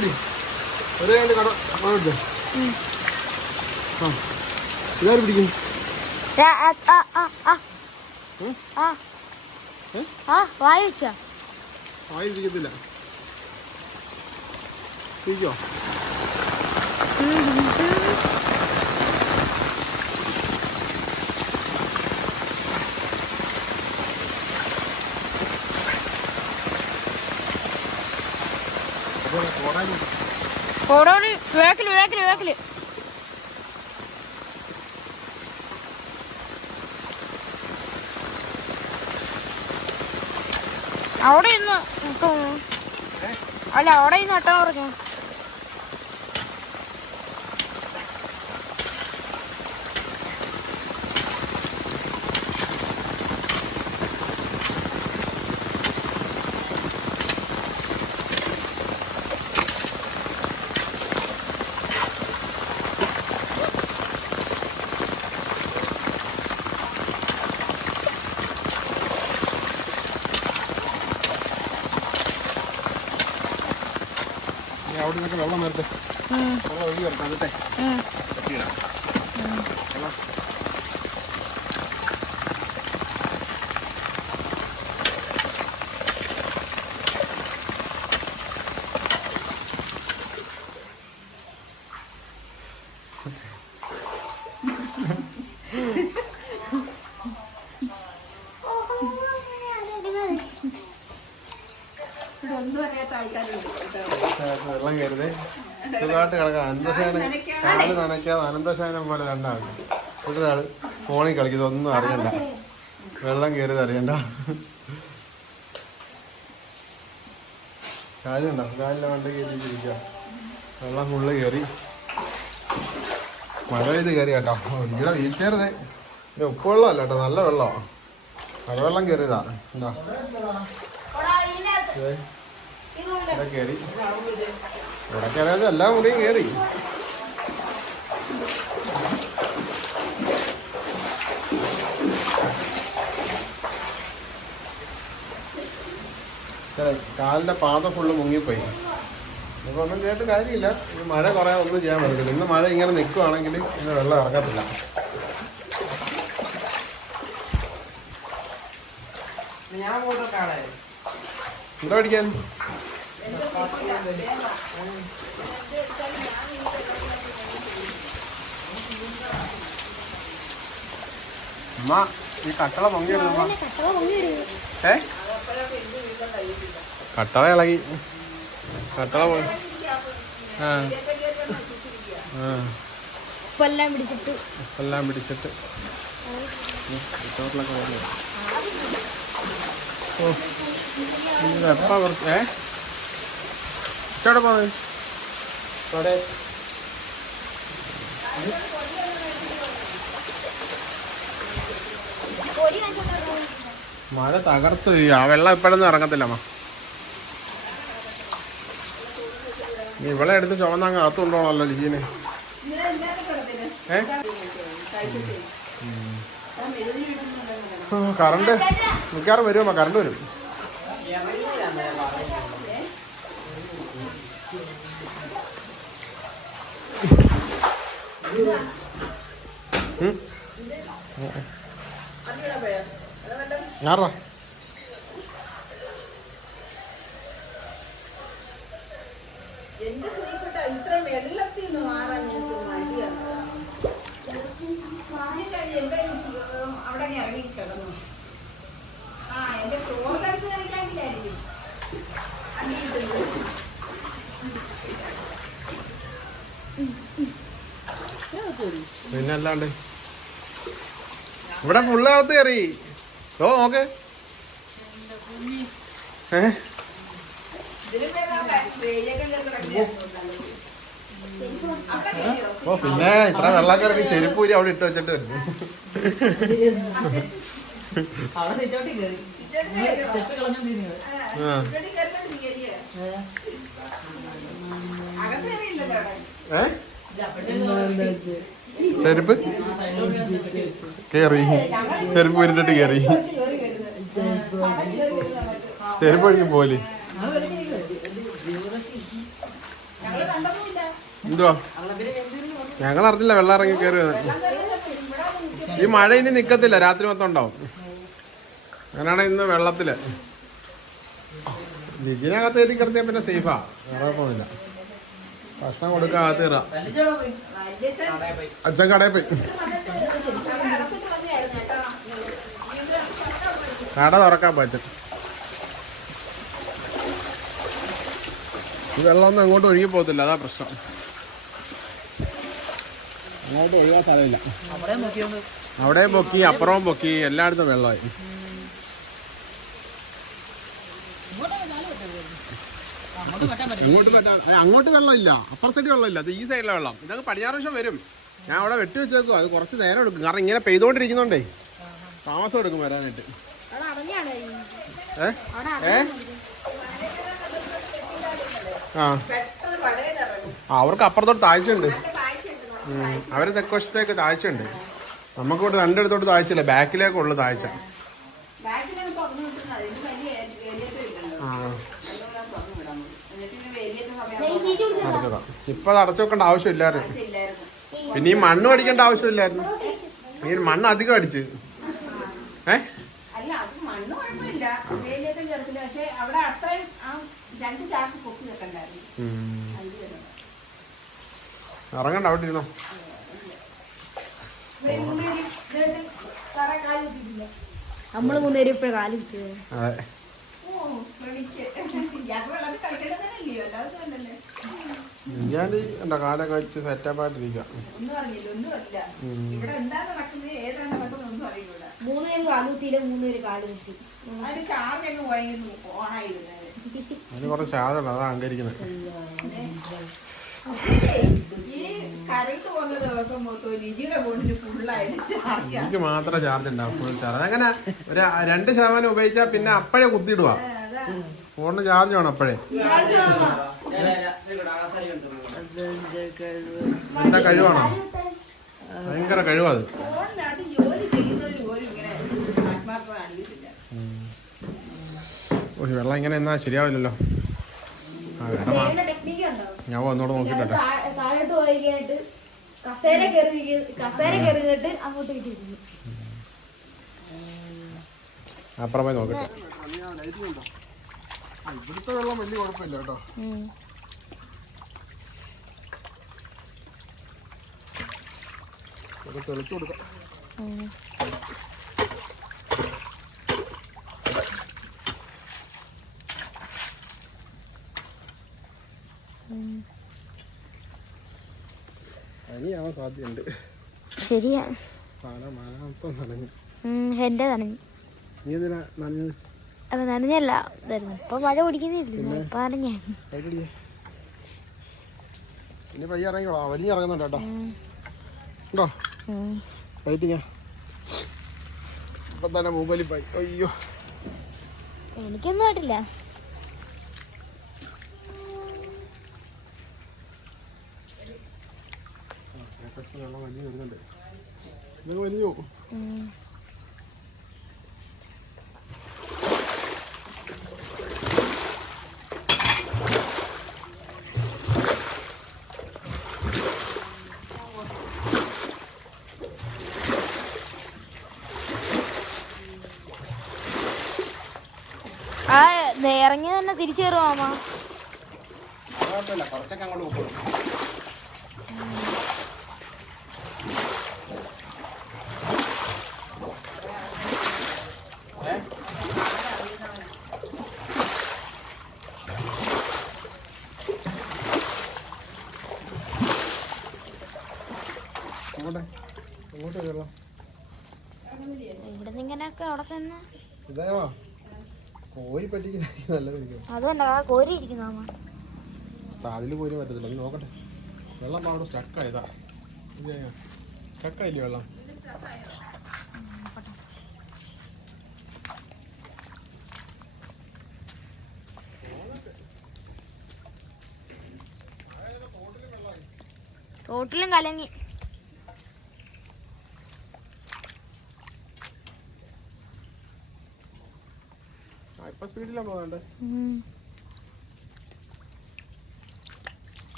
ഒരു കൈ കട എടുത്ത് ആ. ഇതാര് പിടിക്കും. ആ, ആ, ആ, ആ, ആ. ഉം? ആ. ഏ? ആ വായിച്ചാ ആയിരിക്കത്തില്ല പിടിക്കോ ഓടോടി വേക്കൽ വേക്കൽ വേക്കൽ അവിടെ ഇന്ന് അല്ല അവിടെ ഇന്ന് നട്ടാ പറഞ്ഞു അവിടെ നിന്നൊക്കെ വെള്ളം നേരത്തെ വെള്ളം ഒഴുകി വരട്ടെ എന്നിട്ടേ കെട്ടിയിടാം വെള്ളം ഇവിടെ ഒന്നും അറിയാത്ത ആൾക്കാരുണ്ട് കേട്ടോ അതിനകത്ത് വെള്ളം കയറുതേ സുഖമായിട്ട് കിടക്കാം. അനന്തശയനം കാൽ നനയ്ക്കാതെ? അനന്തശയനം പോലെ രണ്ടാണ് ഒരാൾ ഫോണിൽ കളിക്കുന്നത് ഒന്നും അറിയണ്ട. വെള്ളം കയറിയത് അറിയണ്ട. കാലുണ്ടോ കാലിലെ വണ്ട കയറിയിരിക്കുക വെള്ളം ഫുള്ള് കയറി. മഴ പെയ്ത് കയറി കേട്ടോ. ഇവിടെ വീൽച്ചേർത് പിന്നെ ഉപ്പ് വെള്ളമല്ല കേട്ടോ. നല്ല വെള്ളമാണ് മഴവെള്ളം കയറിയതാ. എന്താ. ഇവിടെ കയറി. കയറാതെ എല്ലാ മുറിയും കയറി കാലിന്റെ പാത ഫുള്ള് മുങ്ങിപ്പോയി. അപ്പൊ ഒന്നും ചെയ്തിട്ട് കാര്യമില്ല. ഈ മഴ കുറേ ഒന്നും ചെയ്യാൻ പറ്റത്തില്ല. ഇന്ന് മഴ ഇങ്ങനെ നിൽക്കുവാണെങ്കിൽ ഇന്ന് വെള്ളം കാണാൻ എന്താ പഠിക്കാൻ? അമ്മ ഈ കട്ടള പൊങ്ങിയിരുന്നു ഏ? കട്ടള ഇളകി. കട്ടള പോയി ആ. ഉപ്പെല്ലാം പിടിച്ചിട്ട്. എല്ലാം പിടിച്ചിട്ട്. ചോറിലൊക്കെ ഏ? ചേട്ടാ പോന്നെ. അവിടെ മഴ തകർത്ത്. ആ വെള്ളം ഇപ്പോഴൊന്നും ഇറങ്ങത്തില്ല അമ്മ ഇവളെ എടുത്ത് ചുവന്നങ്ങ് അകത്ത് ലിജീന്. ലിജീനെ ഏ കറണ്ട്. മിക്കവാറും വരുമോ കറണ്ട് വരും. ഉം. ആറാ എന്റെ ശ്രീപ്പെട്ട ഇത്ര വെള്ളത്തിൽ നിന്ന് മാറാൻ ഞങ്ങൾക്ക് മടിയാണ് മാറിക്കഴിഞ്ഞ് എന്റെ ഉം, അവിടെ അങ്ങ് ഇറങ്ങി കിടന്നു ആ എന്റെ ചോറ് കഴിച്ച് കഴിക്കാനില്ലായിരിക്കും അടിയിട്ടുള്ളത് പിന്നെ അല്ലാണ്ട്. ഇവിടെ ഫുള്ളകത്ത് കയറി. ഓ നോക്ക്. ഓ പിന്നെ ഇത്ര വെള്ളക്കാരൊക്കെ ചെരുപ്പൂരി അവിടെ ഇട്ട് വെച്ചിട്ട് വരുന്നു. ഏ? ചെരുപ്പ്? കേറി. ചെരുപ്പ് ഉരുട്ടിട്ട് കേറി. ചെരുപ്പ് ഒഴുകി പോലെ. എന്തുവാ ഞങ്ങൾ അറിഞ്ഞില്ല വെള്ളം ഇറങ്ങി കയറി ഈ മഴ ഇനി നിക്കത്തില്ല. രാത്രി മൊത്തം ഉണ്ടാവും. അങ്ങനെയാണ് ഇന്ന് വെള്ളത്തിൽ. ലിജിനകത്ത് എത്തി കിടത്തിയാൽ പിന്നെ സേഫാ വേറെ കുഴപ്പമൊന്നുമില്ല. ഭക്ഷണം കൊടുക്കാൻ അച്ഛൻ കടയിൽ പോയി. കട തുറക്കാൻ പറ്റും ഈ വെള്ളമൊന്നും അങ്ങോട്ട് ഒഴുകി പോകത്തില്ല അതാ പ്രശ്നം. അങ്ങോട്ട് ഒഴുകാൻ സ്ഥലമില്ല. അവിടെ പൊക്കി അപ്പുറവും പൊക്കി എല്ലായിടത്തും വെള്ളമായി. അങ്ങോട്ട് പറ്റാൻ പറ്റും അങ്ങോട്ട് വെള്ളമില്ല അപ്പുറ സൈഡ് വെള്ളമില്ല അത് ഈ സൈഡിലെ വെള്ളം. ഇതൊക്കെ പടിഞ്ഞാറ് വശം വരും. ഞാൻ അവിടെ വെട്ടി വെച്ചേക്കും. അത് കുറച്ച് നേരം എടുക്കും. കാരണം ഇങ്ങനെ പെയ്തുകൊണ്ടിരിക്കുന്നുണ്ടേ താമസം എടുക്കും വരാനായിട്ട്. ഏ? ആ. അവർക്ക് അപ്പുറത്തോട്ട് താഴ്ചയുണ്ട്. അവർ തെക്കുവശത്തേക്ക് താഴ്ചയുണ്ട്. നമുക്ക് ഇവിടെ രണ്ടിടത്തോട്ട് താഴ്ചയില്ല. ബാക്കിലേക്കുള്ള താഴ്ച. ആ അതുപോലെ തുറന്നു വിടാൻ എന്നിട്ട് പിന്നെ വേലിയേറ്റ സീറ്റ് ഇപ്പൊ അടച്ചു വെക്കേണ്ട ആവശ്യമില്ലായിരുന്നു. പിന്നെ ഈ മണ്ണ് അടിക്കേണ്ട ആവശ്യമില്ലായിരുന്നു. ഈ മണ്ണ് അധികം അടിച്ച്. ഏ? ഇറങ്ങണ്ട അവിടെ ഇരുന്നോ. നമ്മൾ മൂന്നുപേരും ഇപ്പഴും കാൽ അതെ. ഞാൻ എന്താ കാലം കഴിച്ച് സെറ്റപ്പ് ആയിട്ടിരിക്കുക ഒന്നും അറിയില്ല ഒന്നും അല്ല ഇവിടെ എന്താ നടക്കുന്നത് ഏതാ നടക്കുന്നത് ഒന്നും അറിയില്ല മൂന്നുപേരും കാൽ കുത്തിയില്ല മൂന്നുപേര് കാൽ കുത്തി. അതിന് ചാർജ് അങ്ങ് പോയെങ്കിൽ ഓണായിരുന്നത് അതിന് കുറച്ച് ശാദമുണ്ട് അതാ അങ്കരിക്കുന്നത് ഈ കരണ്ട് പോകുന്ന ദിവസം മൊത്തം ലിജിയുടെ ഫോണിന് ഫുള്ളായിട്ട് ചാർജ് എനിക്ക് മാത്രമേ ചാർജ് ഉണ്ടാവും ഫുൾ ചാർജ് അതങ്ങനെ ഒരു രണ്ട് ശതമാനം ഉപയോഗിച്ചാൽ പിന്നെ അപ്പോഴേ കുത്തിയിടുക അതാ. ഫോണിന് ചാർജ് വേണം അപ്പോഴേ. എന്താ കഴിവാണോ? ഭയങ്കര കഴിവാ അത്. വെള്ളം ഇങ്ങനെ എന്നാ ശരിയാവില്ലല്ലോ. ആ വേറെ ഞാൻ ഒന്നുകൂടെ നോക്കിട്ടെ അപ്പുറമായി താഴോട്ട് കസേര കയറി കസേര അങ്ങോട്ട് നോക്കട്ടെ. ഇവിടുത്തെ വെള്ളം വലിയ കുഴപ്പമില്ല കേട്ടോ. തെളിച്ചു കൊടുക്കാം. പനിയാവാൻ സാധ്യതയുണ്ട്. ശരിയാ. എന്റെ നനഞ്ഞു. നീ എന്തിനാ നനഞ്ഞത്? അത് നനഞ്ഞല്ല ഇതായിരുന്നു. ഇപ്പൊ മഴ പിടിക്കുന്നില്ല. ഇപ്പൊ നനഞ്ഞ കൈപിടിക്കേ ഇനി പയ്യെ ഇറങ്ങിക്കോളാം. വലിയ ഇറങ്ങുന്നുണ്ട് കേട്ടോ. ഉണ്ടോ? ലൈറ്റിങ്ങ ഇപ്പൊ തന്നെ മൂക്കലി അയ്യോ. എനിക്കൊന്നും വെള്ളം വലിയ വരുന്നുണ്ട്. വലിയ ആ ദേ ഇറങ്ങി തന്നെ തിരിച്ചു കയറുവാമാ കയറണം ഇവിടെ നിങ്ങനെയൊക്കെ അവിടെ തന്നെ ഇതായോ? കോരി പറ്റിക്കുന്ന നല്ലതായിരിക്കും അത് തന്നെ ആ കോരി ഇരിക്കുന്നു അതിൽ പോലും പറ്റത്തില്ല. അത് നോക്കട്ടെ. വെള്ളം അവിടെ സ്റ്റക്കായതാ സ്റ്റക്കായില്ലേ വെള്ളം? തോട്ടിലും കലങ്ങി. സ്പീഡിലാണ് പോകണ്ടേ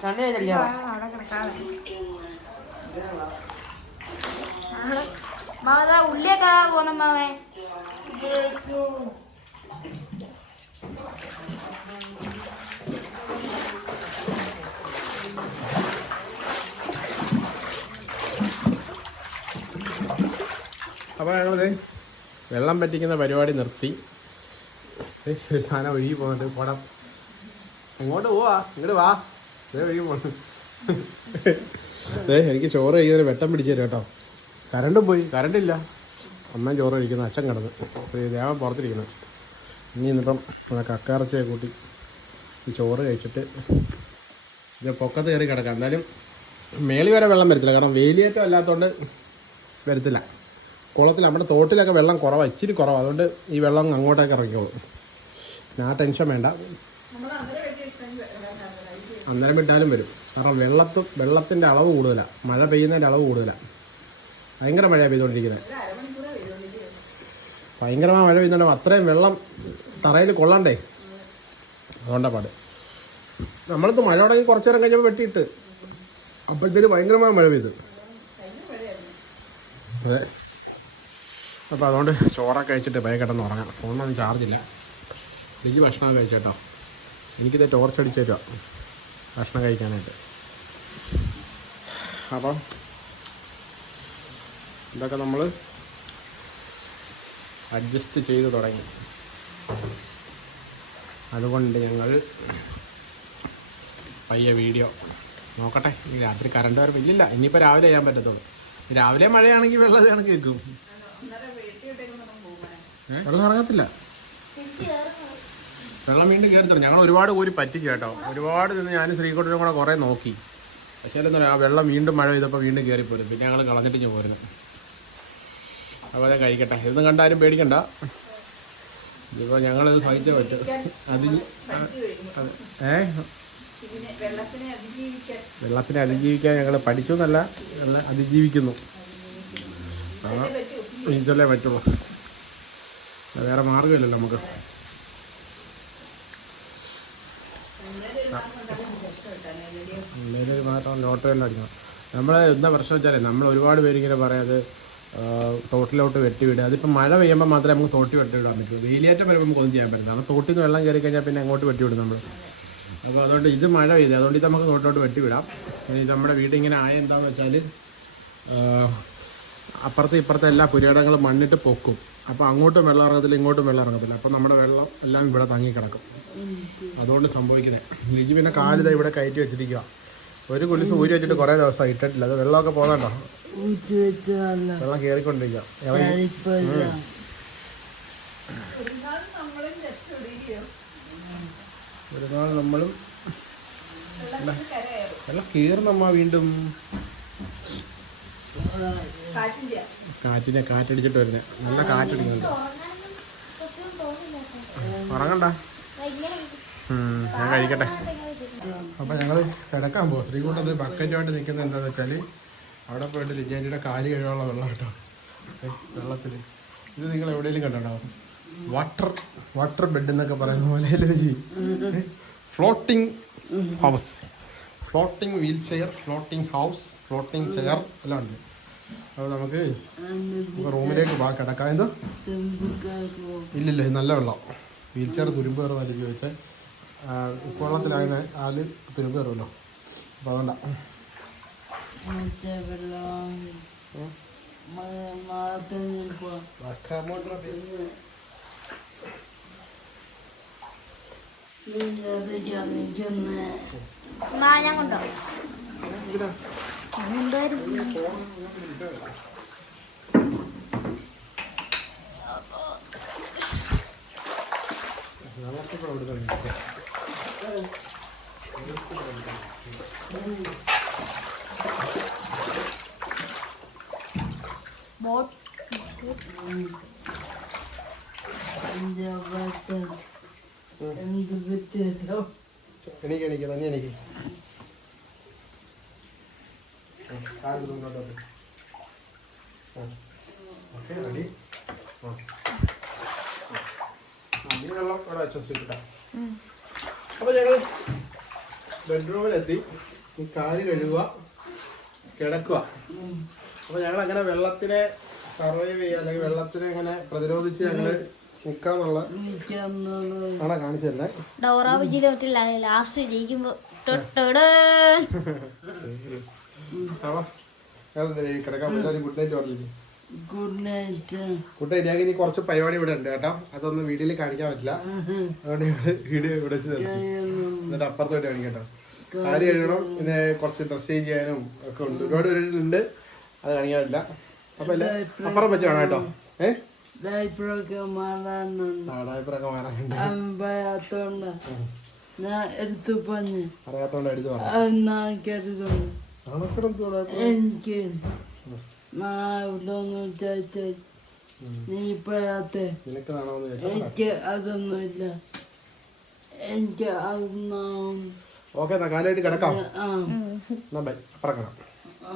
കണ്ണു കഴിഞ്ഞില്ല മാതാ ഉള്ളിയൊക്കെ പോണം മാവേ അപ്പോൾ ഞങ്ങളിത് വെള്ളം പറ്റിക്കുന്ന പരിപാടി നിർത്തി. താന ഒഴുകി പോകുന്നുണ്ട്. കുടം എങ്ങോട്ട് പോവാ. ഇങ്ങോട്ട് വാ. ഇതേ ഒഴുകി പോകണം അതെ എനിക്ക് ചോറ് കഴിക്കുന്നതിന് വെട്ടം പിടിച്ചു തരും കേട്ടോ. കരണ്ടും പോയി. കരണ്ടില്ല. അമ്മയും ചോറ് കഴിക്കുന്നു. അച്ഛൻ കിടന്ന്. ദേവൻ പുറത്തിരിക്കുന്നു. ഇനി എന്നിട്ടും കക്കാറച്ചയെ കൂട്ടി ഈ ചോറ് കഴിച്ചിട്ട് ഇത് പൊക്കത്ത് കയറി കിടക്കാം. എന്തായാലും മേളി വരെ വെള്ളം വരത്തില്ല. കാരണം വേലിയേറ്റം അല്ലാത്തതുകൊണ്ട് വരത്തില്ല. കുളത്തിൽ നമ്മുടെ തോട്ടിലൊക്കെ വെള്ളം കുറവാണ് ഇച്ചിരി കുറവാണ് അതുകൊണ്ട് ഈ വെള്ളം അങ്ങോട്ടേക്ക് ഇറങ്ങിക്കോളും. പിന്നെ ആ ടെൻഷൻ വേണ്ട. അന്നേരം വിട്ടാലും വരും. കാരണം വെള്ളത്ത് വെള്ളത്തിന്റെ അളവ് കൂടുതലാണ് മഴ പെയ്യുന്നതിന്റെ അളവ് കൂടുതലാണ് ഭയങ്കര മഴയാണ് പെയ്തുകൊണ്ടിരിക്കുന്നത് ഭയങ്കരമായ മഴ പെയ്യുന്നുണ്ടാവും അത്രയും വെള്ളം തറയിൽ കൊള്ളണ്ടേ? അതുകൊണ്ടാണ് പാട്. നമ്മളിത് മഴ തുടങ്ങി കുറച്ചു നേരം കഴിഞ്ഞപ്പോൾ വെട്ടിയിട്ട്. അപ്പോഴത്തേക്ക് ഭയങ്കരമായ മഴ പെയ്തു. അതെ. അപ്പോൾ അതുകൊണ്ട് ചോറൊക്കെ കഴിച്ചിട്ട് പേ കിടന്ന് ഉറങ്ങാം. ഫോണിനൊന്നും ചാർജില്ല എനിക്ക് ഭക്ഷണം കഴിച്ചേട്ടോ എനിക്കിത് ടോർച്ച് അടിച്ച് തരുക ഭക്ഷണം കഴിക്കാനായിട്ട്. അപ്പം ഇതൊക്കെ നമ്മൾ അഡ്ജസ്റ്റ് ചെയ്ത് തുടങ്ങി. അതുകൊണ്ട് ഞങ്ങൾ പയ്യ വീഡിയോ നോക്കട്ടെ രാത്രി കറണ്ട് വരവ് ഇല്ലില്ല ഇനിയിപ്പോൾ രാവിലെ ചെയ്യാൻ പറ്റത്തുള്ളൂ. രാവിലെ മഴയാണെങ്കിൽ വെള്ളം കണക്ക് കേൾക്കും. വെള്ളം ഇറങ്ങത്തില്ല. വെള്ളം വീണ്ടും കയറി ഞങ്ങൾ ഒരുപാട് കോരി പറ്റിച്ചു കേട്ടോ. ഒരുപാട് നിന്ന് ഞാനും ശ്രീകോട്ടിനും കൂടെ കുറേ നോക്കി. പക്ഷേ എന്താ പറയുക ആ വെള്ളം വീണ്ടും മഴ പെയ്തപ്പോൾ വീണ്ടും പോരും പിന്നെ ഞങ്ങൾ കളഞ്ഞിട്ട് ഞാൻ പോരുന്നത് അത് കഴിക്കട്ടെ. ഇതൊന്നും കണ്ടാരും പേടിക്കണ്ട. ഇതിപ്പോൾ ഞങ്ങളിത് സഹിച്ചേ പറ്റും. അത് ഏ? വെള്ളത്തിനെ അതിജീവിക്കാൻ ഞങ്ങൾ പഠിച്ചു എന്നല്ല അതിജീവിക്കുന്നു. ആ ഇതല്ലേ പറ്റുള്ളൂ. വേറെ മാർഗമില്ലല്ലോ നമുക്ക്. ലോട്ടറി ലോട്ടറിയെല്ലാം അടിക്കണം നമ്മൾ എന്താ പ്രശ്നം വെച്ചാൽ നമ്മൾ ഒരുപാട് പേരിങ്ങനെ പറയാത് തോട്ടിലോട്ട് വെട്ടിവിടുക അതിപ്പോൾ മഴ പെയ്യുമ്പോൾ മാത്രമേ നമുക്ക് തോട്ടി വെട്ടിവിടാൻ പറ്റൂ. വെയിലേറ്റം വരുമ്പോൾ നമുക്ക് ഒന്നും ചെയ്യാൻ പറ്റില്ല നമ്മൾ തോട്ടിൽ നിന്ന് വെള്ളം കയറി കഴിഞ്ഞാൽ പിന്നെ അങ്ങോട്ട് വെട്ടിവിടും നമ്മൾ അപ്പോൾ അതുകൊണ്ട് ഇത് മഴ പെയ്ത് അതുകൊണ്ട് ഇത് നമുക്ക് തോട്ടിലോട്ട് വെട്ടിവിടാം ഇനി നമ്മുടെ വീട് ഇങ്ങനെ ആയ എന്താണെന്ന് വെച്ചാൽ അപ്പുറത്തെ ഇപ്പുറത്തെ എല്ലാ പുരയിടങ്ങളും മണ്ണിട്ട് പൊക്കും. അപ്പോൾ അങ്ങോട്ടും വെള്ളം ഇറങ്ങത്തില്ല ഇങ്ങോട്ടും വെള്ളം ഇറങ്ങത്തില്ല. അപ്പോൾ നമ്മുടെ വെള്ളം എല്ലാം ഇവിടെ തങ്ങിക്കിടക്കും. അതുകൊണ്ട് സംഭവിക്കുന്നത് ലിജി പിന്നെ കാലിത ഇവിടെ കയറ്റി വെച്ചിരിക്കുക ഒരു കുളി ഊരി വെച്ചിട്ട് കുറേ ദിവസം ഇട്ടിട്ടില്ല. അത് വെള്ളമൊക്കെ പോകണ്ടോ? വെള്ളം കയറിക്കൊണ്ടിരിക്കുക ഒരു നാൾ നമ്മളും വെള്ളം കയറുന്നമ്മ വീണ്ടും. കാറ്റിന്റെ കാറ്റിനെ കാറ്റടിച്ചിട്ട് വരുന്നേ. നല്ല കാറ്റടിക്കുന്നുണ്ട്. ഉറങ്ങണ്ട. ഞാൻ കഴിക്കട്ടെ. അപ്പം ഞങ്ങൾ കിടക്കാൻ പോകും ശ്രീകുട്ടത് ബക്കറ്റുമായിട്ട് നിൽക്കുന്നത് എന്താണെന്ന് വെച്ചാൽ അവിടെ പോയിട്ട് ലിജാന്റിയുടെ കാൽ കഴിവുള്ള വെള്ളം കേട്ടോ. വെള്ളത്തിൽ ഇത് നിങ്ങൾ എവിടെയെങ്കിലും കണ്ടോ വാട്ടർ വാട്ടർ ബെഡ് എന്നൊക്കെ പറയുന്ന പോലെ floating house. Floating wheelchair floating house. Floating chair എല്ലാം ഉണ്ട്. അപ്പോൾ നമുക്ക് റൂമിലേക്ക് പോകാം കിടക്കാം. എന്തോ? ഇല്ലില്ല നല്ല വെള്ളം. വീൽ ചെയർ തുരുമ്പ് കയറുന്ന ചോദിച്ചാൽ വെച്ചാൽ ഉപ്പുവെള്ളത്തിലാകുന്ന ആൽ തുരുമ്പ് കയറുമല്ലോ. അപ്പോൾ അതുകൊണ്ടാണ് ഞാൻ കൊണ്ടോ? ബോട്ട് എനിക്ക് എനിക്ക് തന്നെ എനിക്ക്. കാൽ മുന്നോട്ടോട്ട് ഓക്കെ റെഡി? ഇനി വെള്ളം ഇവിടെ വെച്ചിട്ടാ അപ്പൊ ഞങ്ങൾ ബെഡ്റൂമിലെത്തി. ഈ കാൽ കഴുകുക കിടക്കുക. അപ്പൊ ഞങ്ങൾ അങ്ങനെ വെള്ളത്തിനെ സർവൈവ് ചെയ്യുക അല്ലെങ്കിൽ വെള്ളത്തിനെ അങ്ങനെ പ്രതിരോധിച്ച് ഞങ്ങൾ നിക്കാന്നുള്ള ആണോ കാണിച്ചു തന്നെ ഡോറ ബുജിയിലെ പറ്റില്ല ലാസ്റ്റ് ജയിക്കുമ്പോ ടൊട്ടോട് good night good night night ഇനി കുറച്ച് പരിപാടി ഇവിടെ ഉണ്ട് കേട്ടോ. അതൊന്നും വീഡിയോയിൽ കാണിക്കാൻ പറ്റില്ല. അതുകൊണ്ട് വീഡിയോ ഇവിടെ എന്നിട്ട് അപ്പുറത്തോട്ട് കാണിക്കട്ടോ. കാര്യം എഴുതണം? പിന്നെ കുറച്ച് ഡ്രസ് ചേഞ്ച് ചെയ്യാനും ഒക്കെ ഉണ്ട്. ഒരുപാട് പേരുണ്ട്. അത് കാണിക്കാൻ പറ്റില്ല. അപ്പൊ അല്ലേ അപ്പുറം വെച്ച് വേണം കേട്ടോ. ഏഹ് ഡൈപ്പറൊക്കെ മാറാനുണ്ട്. നാടായപ്പുറമൊക്കെ മാറാനുണ്ട്. അമ്പയാത്തോണ്ട് ഞാൻ എടുത്തു പഞ്ഞ് അറിയാത്തോണ്ട് എടുത്ത് പറഞ്ഞു നാണക്കെടുത്തോടെ എനിക്ക് നാ ഇതൊന്നും വിചാരിച്ച നീ ഇപ്പഴത്തെ എനിക്ക് അതൊന്നും ഓക്കെ കാലായിട്ട് കിടക്കാം. ബൈ അപ്പുറം കാണാം. ആ.